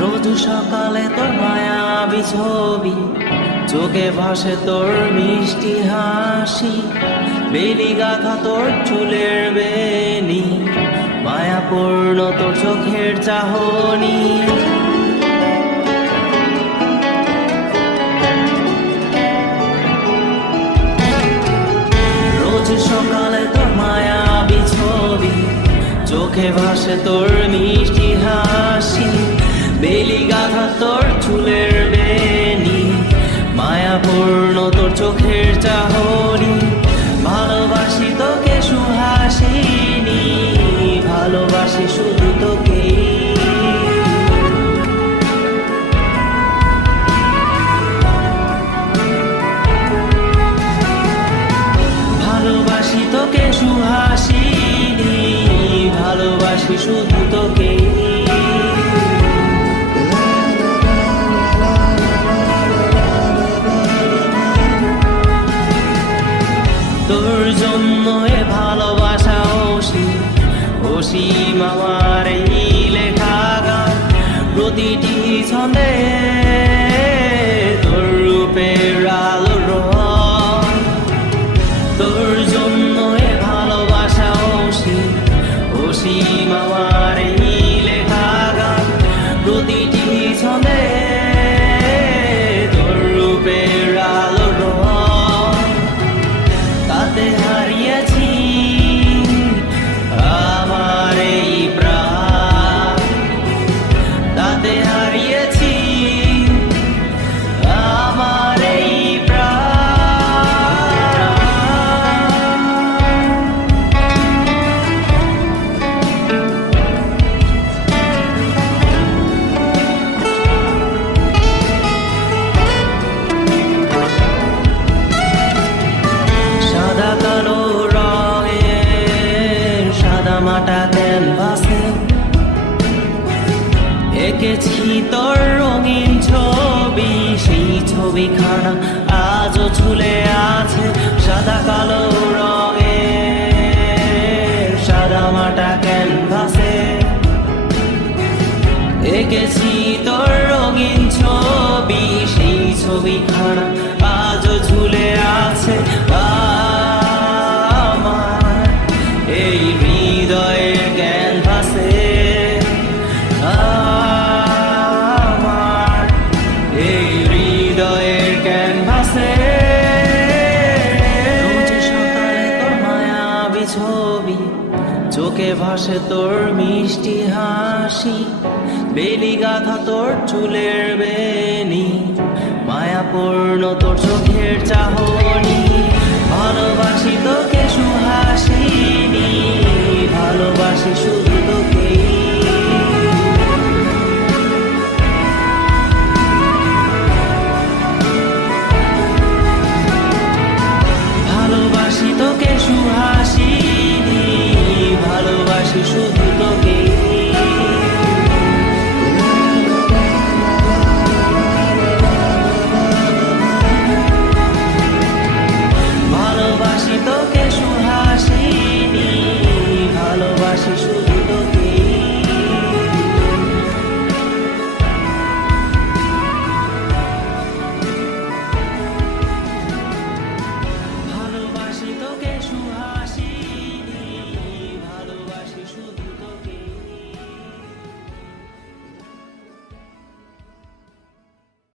রোজ সকালে তোর মায়াবী ছবি, চোখে ভাসে তোর মিষ্টি হাসি, বেলি গাথা তোর চুলের বেনি, মায়াপূর্ণ তোর চোখের চাহনি। রোজ সকালে তোর মায়াবী ছবি, চোখে ভাসে তোর মিষ্টি হাসি, বেলি গাথা তোর চুলের বেনি, মায়াপূর্ণ তোর চোখের চাহনি। ভালোবাসি তোকে সুহাসিনী, ভালোবাসি শুধু তোকে। ভালোবাসি তোকে সুহাসিনী, ভালোবাসি শুধু তোকে। তোর জন্য এ ভালোবাসা অসীম আমার এই লেখা গান, প্রতিটি ছন্দে তোর রূপের আলো রং। তোর জন্য এ ভালোবাসা অসীম আমার এই লেখা গান, প্রতিটি ছন্দে তোর রূপের আলো রং। তাতে হারিয়েছি আমার এই প্রাণ, তাতে হারিয়েছি আমার এই সাদা কালো রঙের সাদা মাটা ক্যানভাসে এঁকেছি তোর রঙিন ছবি, সেই ছবিখানা আজও ঝুলে আছে। সাদা কালো রঙের সাদা মাটা ক্যানভাসে এঁকেছি তোর রঙিন ছবি, সেই ছবিখানা আজও ঝুলে আছে আমার এই হৃদয়ের ক্যানভাসে। আমার এই হৃদয়ের ক্যানভাসে রোজ সকালে তোর মায়াবী ছবি, চোখে ভাসে তোর মিষ্টি হাসি, বেলি গাথা তোর চুলের বেনি, মায়াপূর্ণ তোর চোখের চাহনি। ভালোবাসি তোকে সুহাসিনী, ভালোবাসি শুধু